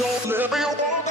Don't let me walk.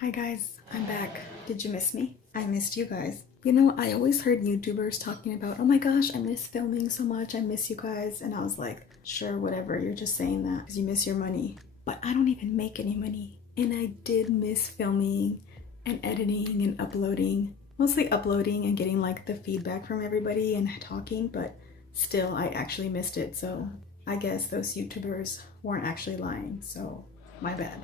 Hi guys, I'm back. Did you miss me? I missed you guys. You know, I always heard YouTubers talking about, oh my gosh, I miss filming so much, I miss you guys. And I was like, sure, whatever, you're just saying that because you miss your money. But I don't even make any money. And I did miss filming and editing and uploading. Mostly uploading and getting like the feedback from everybody and talking, but still I actually missed it. So I guess those YouTubers weren't actually lying, so my bad.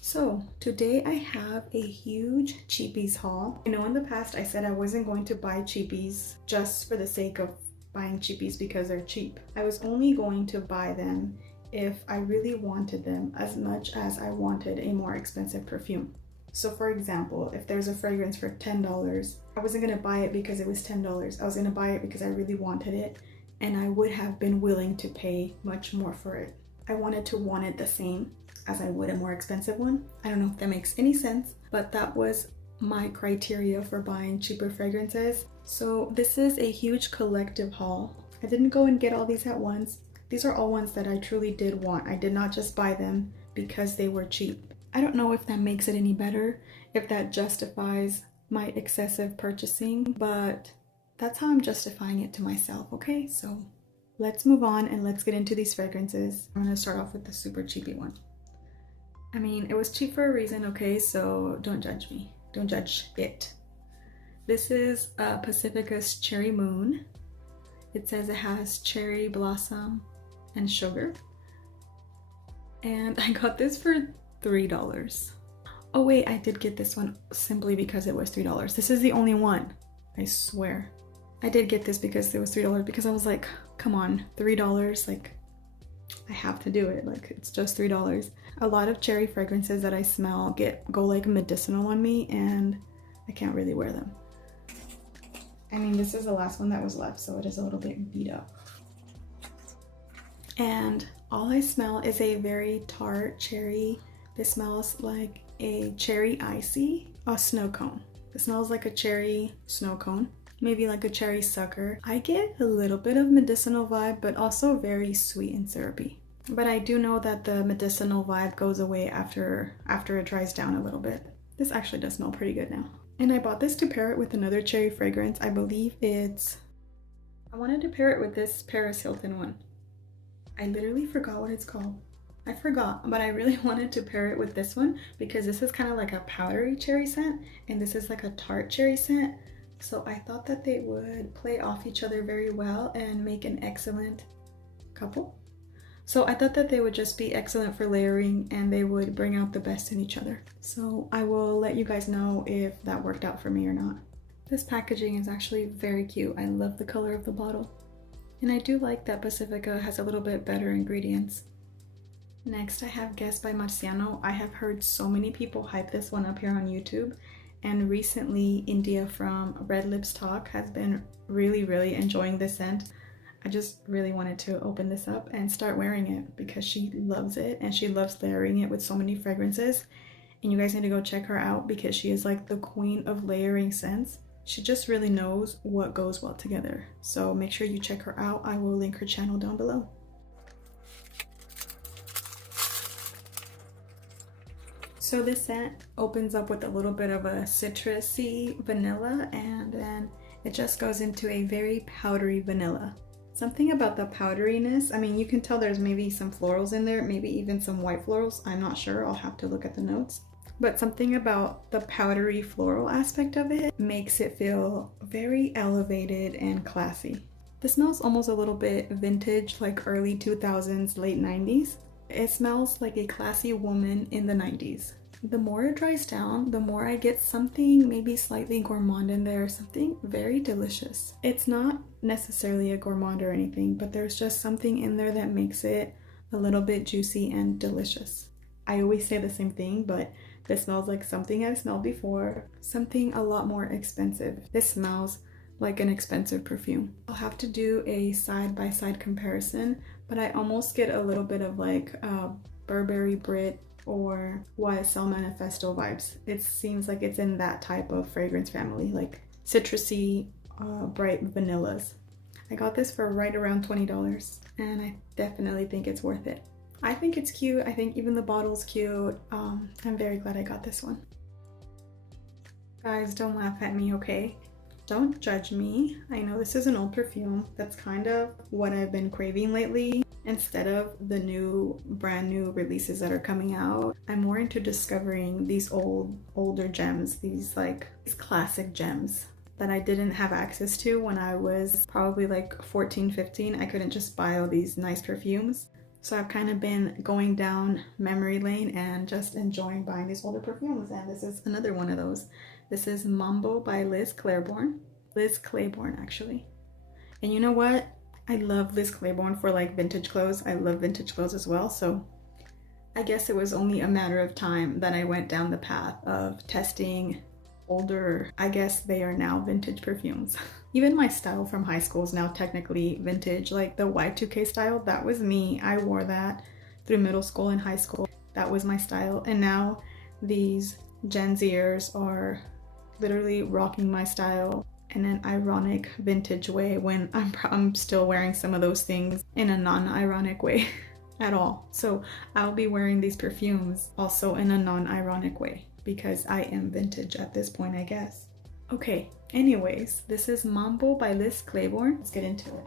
So today I have a huge Cheapies haul. You know, in the past I said I wasn't going to buy Cheapies just for the sake of buying Cheapies because they're cheap. I was only going to buy them if I really wanted them as much as I wanted a more expensive perfume. So for example, if there's a fragrance for $10, I wasn't gonna buy it because it was $10. I was gonna buy it because I really wanted it and I would have been willing to pay much more for it. I wanted to want it the same as I would a more expensive one. I don't know if that makes any sense, but that was my criteria for buying cheaper fragrances. So this is a huge collective haul. I didn't go and get all these at once. These are all ones that I truly did want. I did not just buy them because they were cheap. I don't know if that makes it any better, if that justifies my excessive purchasing, but that's how I'm justifying it to myself, okay? So let's move on and let's get into these fragrances. I'm gonna start off with the super cheapy one. I mean, it was cheap for a reason, okay? So don't judge me. Don't judge it. This is Pacifica's Cherry Moon. It says it has cherry blossom and sugar. And I got this for $3. Oh wait, I did get this one simply because it was $3. This is the only one, I swear. I did get this because it was $3 because I was like, come on, $3, like I have to do it, like it's just $3. A lot of cherry fragrances that I smell go like medicinal on me and I can't really wear them. I mean, this is the last one that was left, so it is a little bit beat up. And all I smell is a very tart cherry. This smells like a cherry icy, a snow cone. It smells like a cherry snow cone, maybe like a cherry sucker. I get a little bit of medicinal vibe, but also very sweet and syrupy. But I do know that the medicinal vibe goes away after it dries down a little bit. This actually does smell pretty good now. And I bought this to pair it with another cherry fragrance. I believe I wanted to pair it with this Paris Hilton one. I literally forgot what it's called. I forgot, but I really wanted to pair it with this one because this is kind of like a powdery cherry scent and this is like a tart cherry scent. So I thought that they would play off each other very well and make an excellent couple. So I thought that they would just be excellent for layering and they would bring out the best in each other. So I will let you guys know if that worked out for me or not. This packaging is actually very cute. I love the color of the bottle. And I do like that Pacifica has a little bit better ingredients. Next I have Guess by Marciano. I have heard so many people hype this one up here on YouTube. And recently India from Red Lips Talk has been really enjoying this scent. I just really wanted to open this up and start wearing it because she loves it and she loves layering it with so many fragrances. And you guys need to go check her out because she is like the queen of layering scents. She just really knows what goes well together. So make sure you check her out. I will link her channel down below. So this scent opens up with a little bit of a citrusy vanilla and then it just goes into a very powdery vanilla. Something about the powderiness, I mean, you can tell there's maybe some florals in there, maybe even some white florals. I'm not sure, I'll have to look at the notes. But something about the powdery floral aspect of it makes it feel very elevated and classy. This smells almost a little bit vintage, like early 2000s, late 90s. It smells like a classy woman in the 90s. The more it dries down, the more I get something maybe slightly gourmand in there, something very delicious. It's not necessarily a gourmand or anything, but there's just something in there that makes it a little bit juicy and delicious. I always say the same thing, but this smells like something I've smelled before, something a lot more expensive. This smells like an expensive perfume. I'll have to do a side-by-side comparison, but I almost get a little bit of like Burberry Brit or YSL Manifesto vibes. It seems like it's in that type of fragrance family, like citrusy, bright vanillas. I got this for right around $20 and I definitely think it's worth it. I think it's cute. I think even the bottle's cute. I'm very glad I got this one. Guys, don't laugh at me, okay? Don't judge me. I know this is an old perfume. That's kind of what I've been craving lately. Instead of the brand new releases that are coming out, I'm more into discovering these older gems, these classic gems that I didn't have access to when I was probably like 14, 15. I couldn't just buy all these nice perfumes. So I've kind of been going down memory lane and just enjoying buying these older perfumes. And this is another one of those. This is Mambo by Liz Claiborne. Liz Claiborne, actually. And you know what? I love Liz Claiborne for like vintage clothes. I love vintage clothes as well. So I guess it was only a matter of time that I went down the path of testing older, I guess they are now vintage perfumes. Even my style from high school is now technically vintage. Like the Y2K style, that was me. I wore that through middle school and high school. That was my style. And now these Gen Zers are literally rocking my style in an ironic vintage way when I'm still wearing some of those things in a non-ironic way at all. So I'll be wearing these perfumes also in a non-ironic way because I am vintage at this point, I guess. Okay, anyways, this is Mambo by Liz Claiborne. Let's get into it.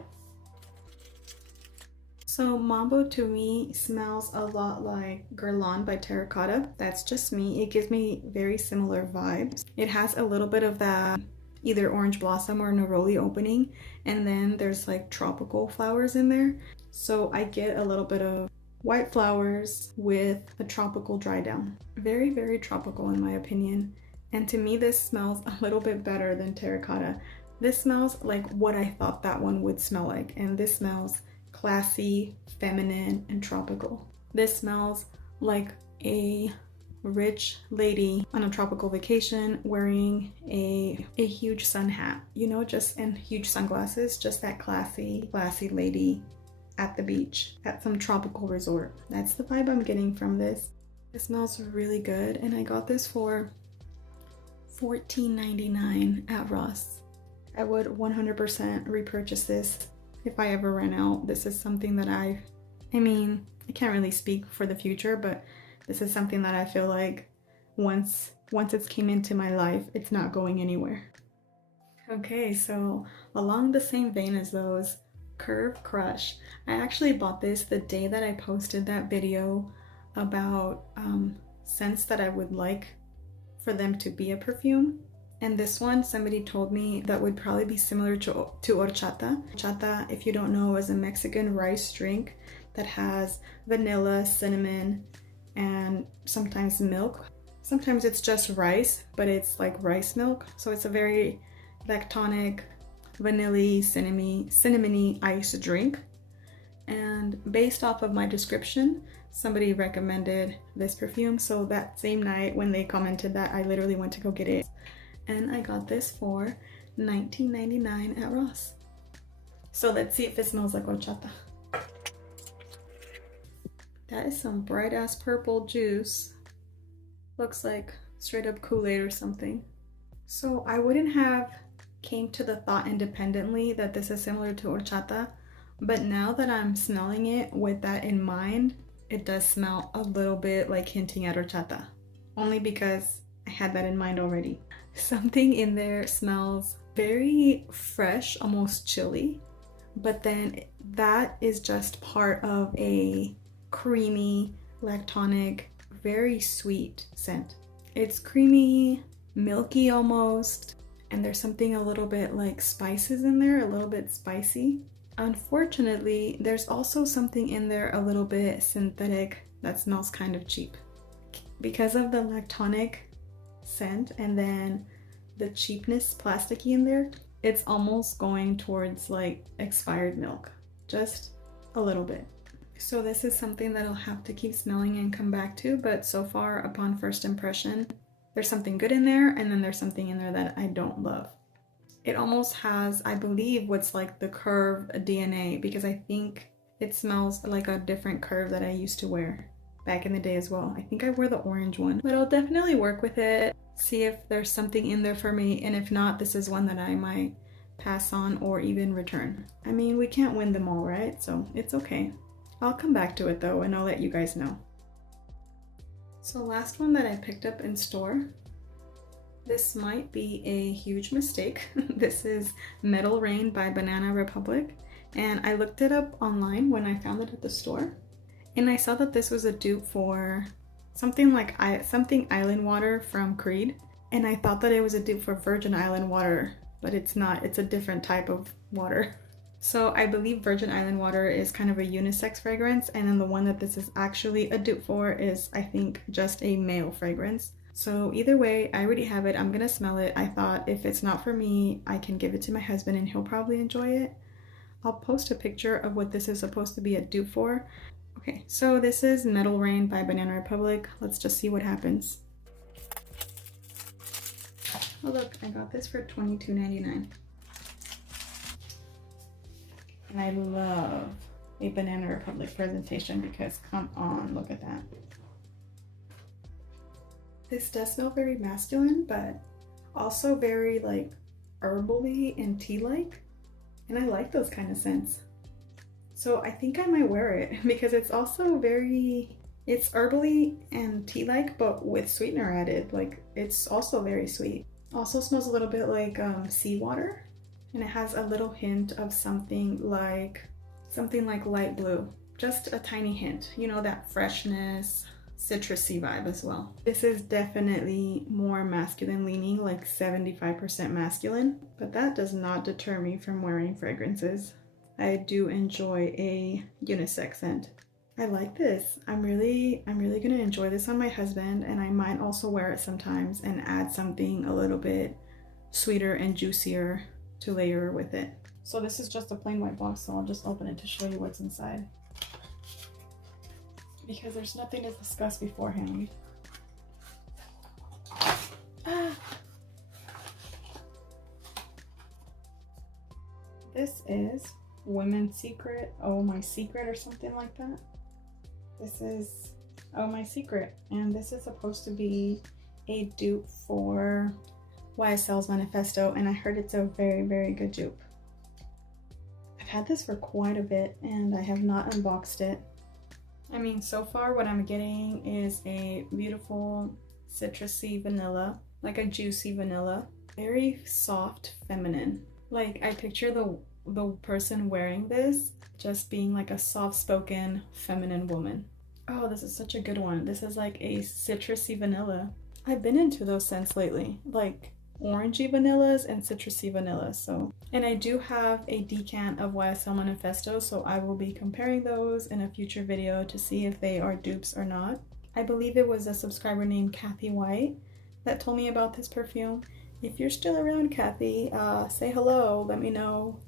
So Mambo to me smells a lot like Guerlain by Terracotta. That's just me. It gives me very similar vibes. It has a little bit of that either orange blossom or neroli opening, and then there's like tropical flowers in there. So I get a little bit of white flowers with a tropical dry down. Very, very tropical in my opinion. And to me, this smells a little bit better than Terracotta. This smells like what I thought that one would smell like. And this smells classy, feminine, and tropical. This smells like a rich lady on a tropical vacation wearing a huge sun hat, you know, just and huge sunglasses, just that classy lady at the beach at some tropical resort. That's the vibe I'm getting from this. It smells really good, and I got this for $14.99 at Ross. I would 100% repurchase this if I ever ran out. This is something that I can't really speak for the future, but this is something that I feel like once it's came into my life, it's not going anywhere. Okay, so along the same vein as those, Curve Crush. I actually bought this the day that I posted that video about scents that I would like for them to be a perfume. And this one, somebody told me that would probably be similar to horchata. Horchata, if you don't know, is a Mexican rice drink that has vanilla, cinnamon, and sometimes milk. Sometimes it's just rice, but it's like rice milk. So it's a very lactonic, vanilla-y, cinnamony ice drink. And based off of my description, somebody recommended this perfume. So that same night when they commented that, I literally went to go get it. And I got this for $19.99 at Ross. So let's see if it smells like horchata. That is some bright ass purple juice. Looks like straight up Kool-Aid or something. So I wouldn't have came to the thought independently that this is similar to horchata, but now that I'm smelling it with that in mind, it does smell a little bit like hinting at horchata. Only because I had that in mind already. Something in there smells very fresh, almost chilly, but then that is just part of a creamy, lactonic, very sweet scent. It's creamy, milky almost, and there's something a little bit like spices in there, a little bit spicy. Unfortunately, there's also something in there a little bit synthetic that smells kind of cheap. Because of the lactonic scent and then the cheapness plasticky in there, it's almost going towards like expired milk, just a little bit. So this is something that I'll have to keep smelling and come back to, but so far upon first impression, there's something good in there, and then there's something in there that I don't love. It almost has, I believe, what's like the curve DNA, because I think it smells like a different curve that I used to wear back in the day as well. I think I wore the orange one, but I'll definitely work with it, see if there's something in there for me, and if not, this is one that I might pass on, or even return. I mean, we can't win them all, right? So it's okay. I'll come back to it though, and I'll let you guys know. So last one that I picked up in store. This might be a huge mistake. This is Metal Rain by Banana Republic. And I looked it up online when I found it at the store. And I saw that this was a dupe for something like something island water from Creed. And I thought that it was a dupe for Virgin Island water, but it's not. It's a different type of water. So I believe Virgin Island water is kind of a unisex fragrance, and then the one that this is actually a dupe for is, I think, just a male fragrance. So either way, I already have it. I'm gonna smell it. I thought if it's not for me, I can give it to my husband and he'll probably enjoy it. I'll post a picture of what this is supposed to be a dupe for. Okay, so this is Metal Rain by Banana Republic. Let's just see what happens. Oh look, I got this for $22.99. And I love a Banana Republic presentation because come on, look at that. This does smell very masculine, but also very like herbally and tea-like. And I like those kind of scents. So I think I might wear it because it's also it's herbally and tea-like, but with sweetener added. Like it's also very sweet. Also smells a little bit like seawater. And it has a little hint of something like light blue. Just a tiny hint. You know, that freshness, citrusy vibe as well. This is definitely more masculine leaning, like 75% masculine, but that does not deter me from wearing fragrances. I do enjoy a unisex scent. I like this. I'm really gonna enjoy this on my husband, and I might also wear it sometimes and add something a little bit sweeter and juicier to layer with it. So this is just a plain white box, so I'll just open it to show you what's inside, because there's nothing to discuss beforehand. This is Women's Secret, Oh My Secret, or something like that. This is Oh My Secret, and this is supposed to be a dupe for YSL's Manifesto, and I heard it's a very, very good dupe. I've had this for quite a bit, and I have not unboxed it. I mean, so far what I'm getting is a beautiful citrusy vanilla, like a juicy vanilla. Very soft, feminine. Like I picture the person wearing this just being like a soft-spoken, feminine woman. Oh, this is such a good one. This is like a citrusy vanilla. I've been into those scents lately, like orangey vanillas and citrusy vanillas. So, and I do have a decant of YSL Manifesto, so I will be comparing those in a future video to see if they are dupes or not. I believe it was a subscriber named Kathy White that told me about this perfume. If you're still around, Kathy, say hello, let me know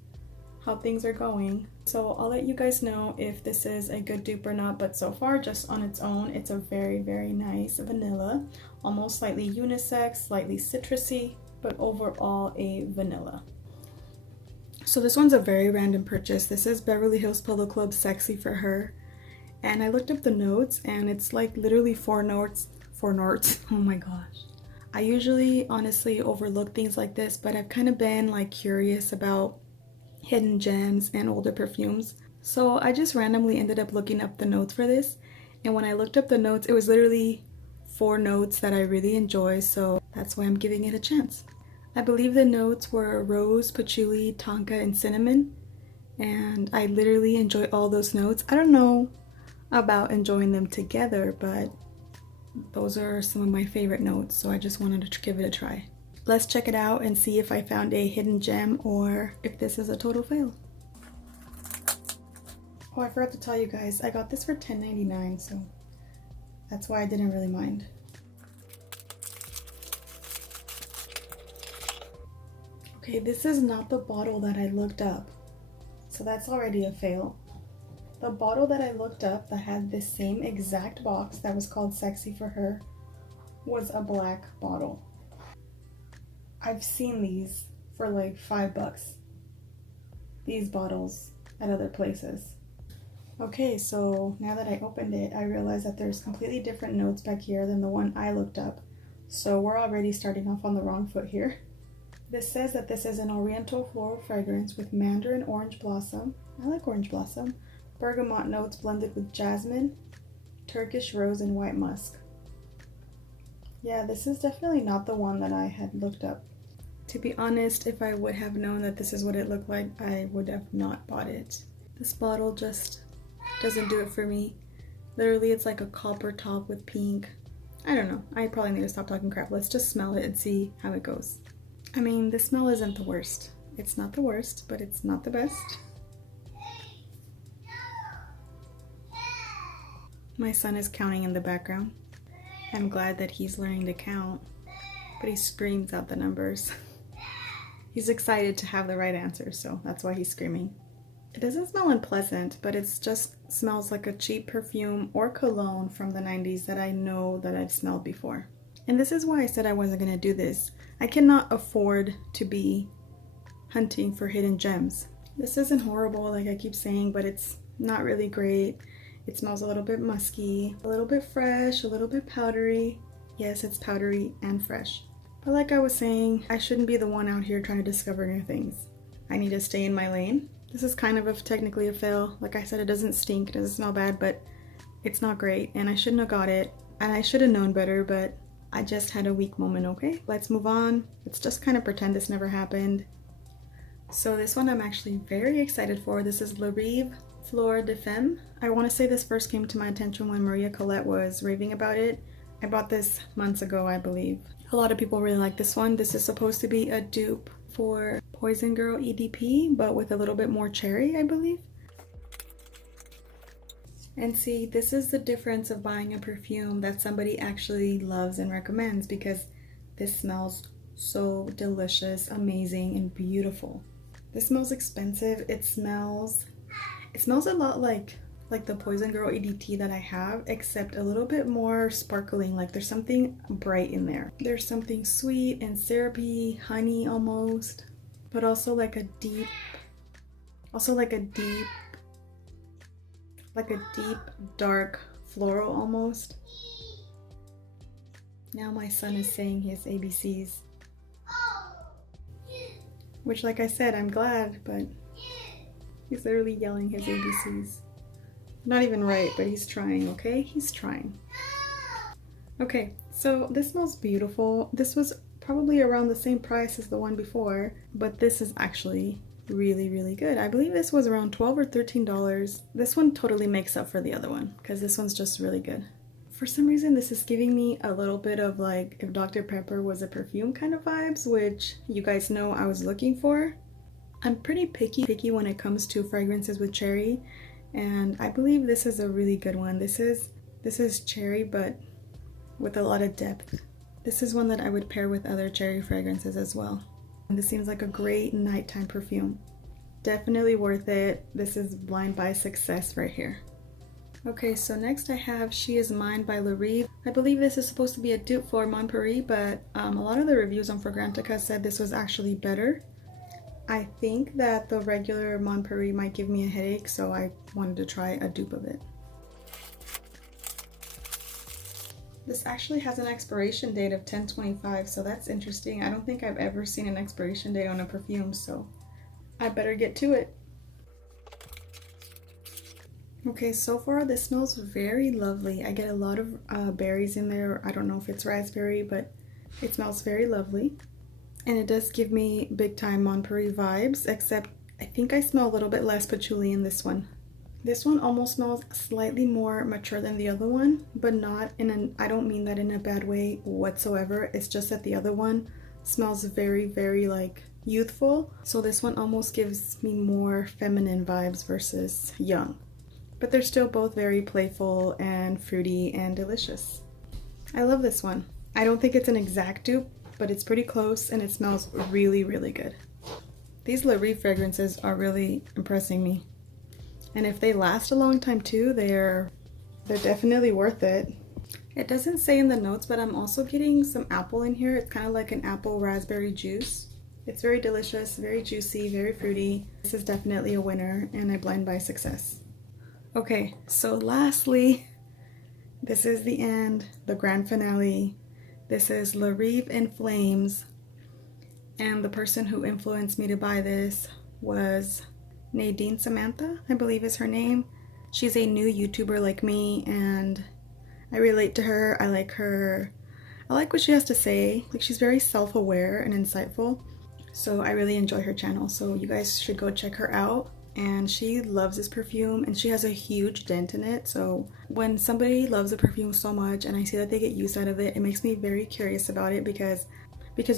how things are going. So I'll let you guys know if this is a good dupe or not, but so far just on its own, it's a very, very nice vanilla, almost slightly unisex, slightly citrusy, but overall a vanilla. So this one's a very random purchase. This is Beverly Hills Polo Club Sexy for Her, and I looked up the notes and it's like literally four notes. Oh my gosh. I usually honestly overlook things like this, but I've kind of been like curious about hidden gems and older perfumes. So I just randomly ended up looking up the notes for this, and when I looked up the notes, it was literally 4 notes that I really enjoy, so that's why I'm giving it a chance. I believe the notes were rose, patchouli, tonka, and cinnamon, and I literally enjoy all those notes. I don't know about enjoying them together, but those are some of my favorite notes, so I just wanted to give it a try. Let's check it out and see if I found a hidden gem or if this is a total fail. Oh, I forgot to tell you guys, I got this for $10.99, so that's why I didn't really mind. Okay, this is not the bottle that I looked up, so that's already a fail. The bottle that I looked up that had this same exact box that was called Sexy for Her was a black bottle. I've seen these for like $5, these bottles at other places. Okay, so now that I opened it, I realized that there's completely different notes back here than the one I looked up. So we're already starting off on the wrong foot here. This says that this is an oriental floral fragrance with mandarin orange blossom. I like orange blossom. Bergamot notes blended with jasmine, Turkish rose, and white musk. Yeah, this is definitely not the one that I had looked up. To be honest, if I would have known that this is what it looked like, I would have not bought it. This bottle just doesn't do it for me. Literally, it's like a copper top with pink. I don't know. I probably need to stop talking crap. Let's just smell it and see how it goes. I mean, the smell isn't the worst. It's not the worst, but it's not the best. My son is counting in the background. I'm glad that he's learning to count, but he screams out the numbers. He's excited to have the right answer, so that's why he's screaming. It doesn't smell unpleasant, but it just smells like a cheap perfume or cologne from the 90s that I know that I've smelled before. And this is why I said I wasn't gonna do this. I cannot afford to be hunting for hidden gems. This isn't horrible, like I keep saying, but it's not really great. It smells a little bit musky, a little bit fresh, a little bit powdery. Yes, it's powdery and fresh. But like I was saying, I shouldn't be the one out here trying to discover new things. I need to stay in my lane. This is kind of technically a fail. Like I said, it doesn't stink, it doesn't smell bad, but it's not great. And I shouldn't have got it. And I should have known better, but I just had a weak moment, okay? Let's move on. Let's just kind of pretend this never happened. So this one I'm actually very excited for. This is La Rive Fleur de Femme. I want to say this first came to my attention when Maria Colette was raving about it. I bought this months ago, I believe. A lot of people really like this one. This is supposed to be a dupe for Poison Girl EDP, but with a little bit more cherry, I believe. And see, this is the difference of buying a perfume that somebody actually loves and recommends, because this smells so delicious, amazing, and beautiful. This smells expensive. It smells a lot like the Poison Girl EDT that I have, except a little bit more sparkling. Like there's something bright in there. There's something sweet and syrupy, honey almost, but also like a deep dark floral almost. Now my son is saying his ABCs, which, like I said, I'm glad, but he's literally yelling his ABCs. Not even right, but he's trying, okay? He's trying. Okay, so this smells beautiful. This was probably around the same price as the one before, but this is actually really, really good. I believe this was around $12 or $13. This one totally makes up for the other one, because this one's just really good. For some reason, this is giving me a little bit of like if Dr. Pepper was a perfume kind of vibes, which you guys know I was looking for. I'm pretty picky when it comes to fragrances with cherry, and I believe this is a really good one. This is cherry, but with a lot of depth. This is one that I would pair with other cherry fragrances as well. And this seems like a great nighttime perfume. Definitely worth it. This is Blind Buy success right here. Okay, so next I have She Is Mine by La Rive. I believe this is supposed to be a dupe for Mon Paris, but a lot of the reviews on Fragrantica said this was actually better. I think that the regular Mon Paris might give me a headache, so I wanted to try a dupe of it. This actually has an expiration date of 10/25, so that's interesting. I don't think I've ever seen an expiration date on a perfume, so I better get to it. Okay, so far this smells very lovely. I get a lot of berries in there. I don't know if it's raspberry, but it smells very lovely. And it does give me big time Mon Paris vibes, except I think I smell a little bit less patchouli in this one. This one almost smells slightly more mature than the other one, but not in an, I don't mean that in a bad way whatsoever. It's just that the other one smells very, very like youthful. So this one almost gives me more feminine vibes versus young. But they're still both very playful and fruity and delicious. I love this one. I don't think it's an exact dupe, but it's pretty close and it smells really, really good. These La Rive fragrances are really impressing me. And if they last a long time too, they're definitely worth it. It doesn't say in the notes, but I'm also getting some apple in here. It's kind of like an apple raspberry juice. It's very delicious, very juicy, very fruity. This is definitely a winner and a blind buy success. Okay, so lastly, this is the end, the grand finale. This is La Rive in Flames And the person who influenced me to buy this was Nadine Samantha, I believe is her name. She's a new YouTuber like me, and I relate to her. I like her. I like what she has to say. Like, she's very self-aware and insightful. So I really enjoy her channel. So you guys should go check her out. And she loves this perfume, and she has a huge dent in it. So when somebody loves a perfume so much and I see that they get use out of it, it makes me very curious about it because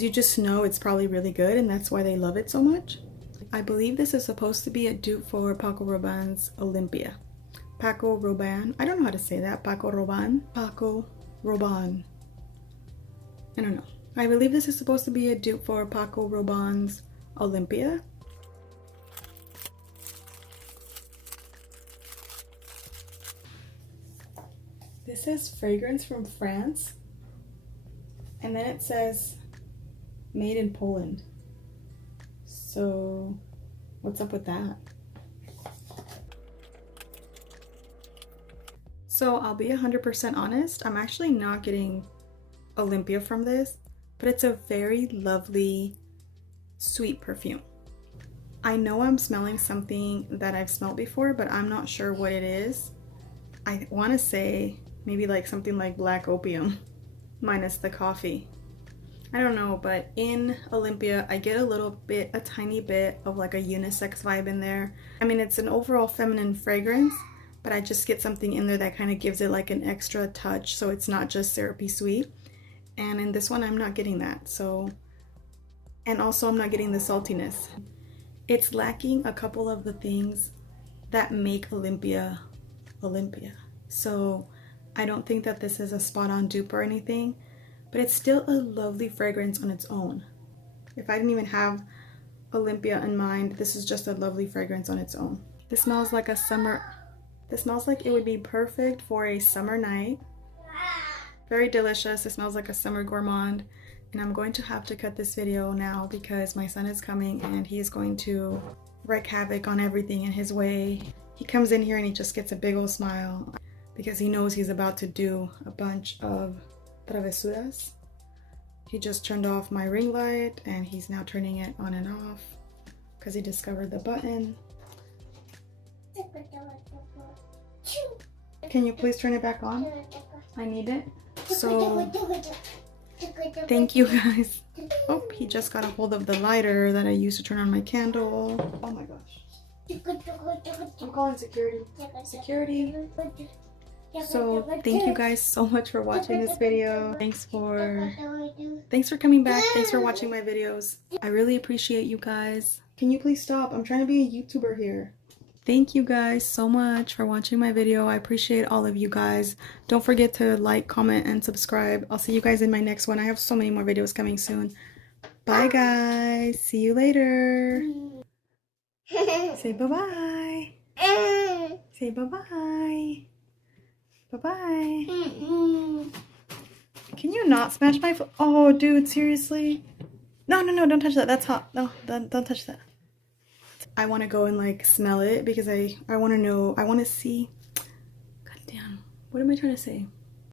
you just know it's probably really good, and that's why they love it so much. I believe this is supposed to be a dupe for Paco Rabanne's Olympia. Paco Rabanne. I don't know how to say that. Paco Rabanne. Paco Rabanne. I don't know. I believe this is supposed to be a dupe for Paco Rabanne's Olympia. This says fragrance from France. And then it says made in Poland. So what's up with that? So I'll be 100% honest, I'm actually not getting Olympia from this, but it's a very lovely, sweet perfume. I know I'm smelling something that I've smelled before, but I'm not sure what it is. I want to say maybe like something like black opium, minus the coffee. I don't know, but in Olympia, I get a tiny bit of like a unisex vibe in there. I mean, it's an overall feminine fragrance, but I just get something in there that kind of gives it like an extra touch, so it's not just syrupy sweet. And in this one, I'm not getting that. So, and also I'm not getting the saltiness. It's lacking a couple of the things that make Olympia Olympia. So I don't think that this is a spot-on dupe or anything, but it's still a lovely fragrance on its own. If I didn't even have Olympia in mind, this is just a lovely fragrance on its own. This smells like a summer. This smells like it would be perfect for a summer night. Very delicious. It smells like a summer gourmand. And I'm going to have to cut this video now because my son is coming and he is going to wreak havoc on everything in his way. He comes in here and he just gets a big old smile because he knows he's about to do a bunch of travesuras. He just turned off my ring light and he's now turning it on and off because he discovered the button. Can you please turn it back on? I need it. So thank you guys. Oh, he just got a hold of the lighter that I used to turn on my candle. Oh my gosh. I'm calling security. Security. So thank you guys so much for watching this video. Thanks for coming back. Thanks for watching my videos. I really appreciate you guys. Can you please stop? I'm trying to be a YouTuber here. Thank you guys so much for watching my video. I appreciate all of you guys. Don't forget to like, comment, and subscribe. I'll see you guys in my next one. I have so many more videos coming soon. Bye guys. See you later. Say bye-bye. Say bye-bye. Bye-bye. Can you not smash my foot? Oh, dude, seriously? No, don't touch that. That's hot. No, don't touch that. I want to go and like smell it because I want to know, I want to see. God damn. What am I trying to say?